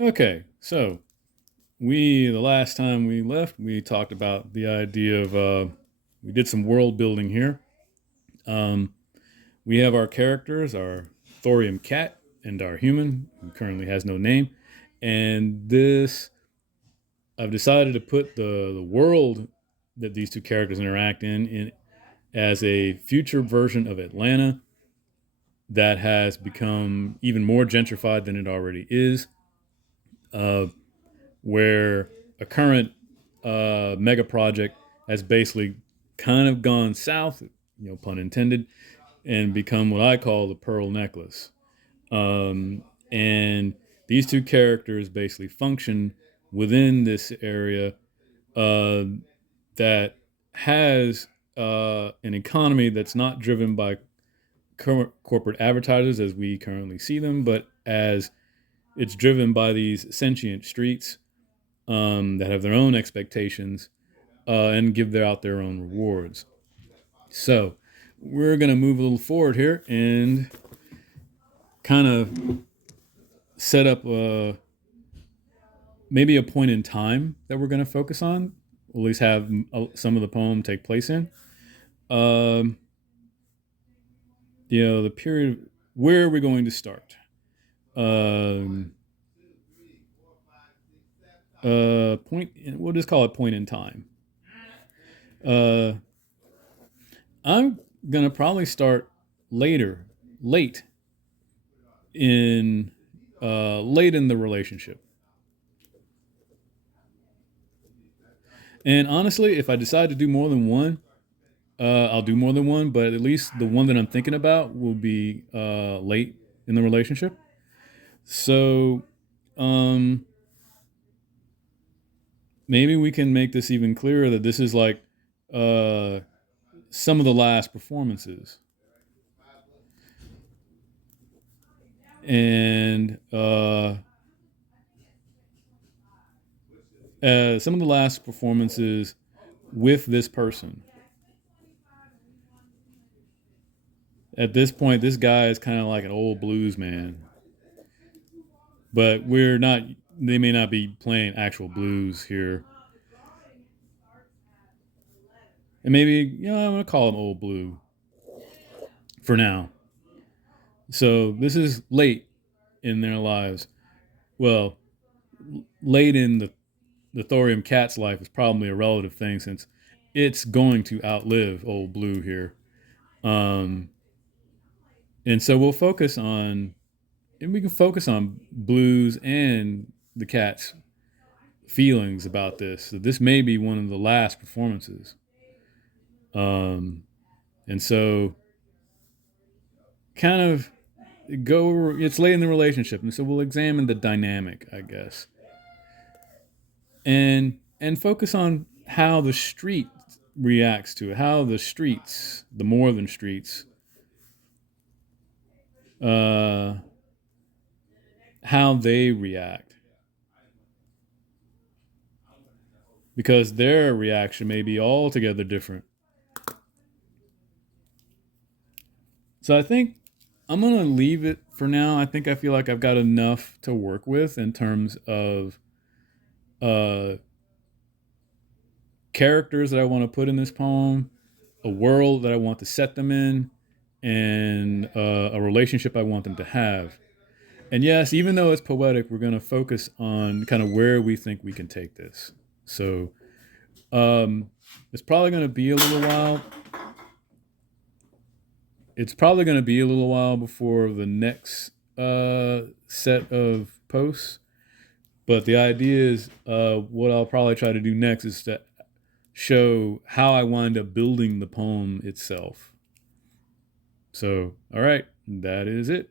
Okay, so the last time we left, we talked about the idea of, we did some world building here. Um, we have our characters, our thorium cat and our human, who currently has no name. And I've decided to put the world that these two characters interact in as a future version of Atlanta that has become even more gentrified than it already is. Uh, where a current mega project has basically kind of gone south, pun intended, and become what I call the Pearl Necklace. And these two characters basically function within this area uh, that has an economy that's not driven by corporate advertisers as we currently see them, but as it's driven by these sentient streets that have their own expectations and give out their own rewards. So we're going to move a little forward here and kind of set up maybe a point in time that we're going to focus on, at least have some of the poem take place in. Um, the period, where are we going to start? Um, Point, we'll just call it point in time. Uh, I'm going to probably start later, late in late in the relationship. And honestly, if I decide to do more than one, I'll do more than one. But at least the one that I'm thinking about will be late in the relationship. So um, maybe we can make this even clearer that this is like uh, some of the last performances, and some of the last performances with this person. At this point, this guy is kind of like an old blues man, but we're not. They may not be playing actual blues here, and maybe I'm gonna call him old blue for now. So this is late in their lives. Well, late in the thorium cat's life is probably a relative thing since it's going to outlive old blue here. Um, and so we'll focus on, and we can focus on blues and the cat's feelings about this. So this may be one of the last performances. Um, and so kind of it's late in the relationship. And so we'll examine the dynamic, I guess. And focus on how the street reacts to it, how the streets, the northern streets, uh, how they react. Because their reaction may be altogether different. So I think I'm gonna leave it for now. I feel like I've got enough to work with in terms of uh, characters that I want to put in this poem, a world that I want to set them in, and a relationship I want them to have. And yes, even though it's poetic, we're going to focus on kind of where we think we can take this. So um, it's probably going to be a little while. It's probably going to be a little while before the next set of posts. But the idea is what I'll probably try to do next is to show how I wind up building the poem itself. So, all right, that is it.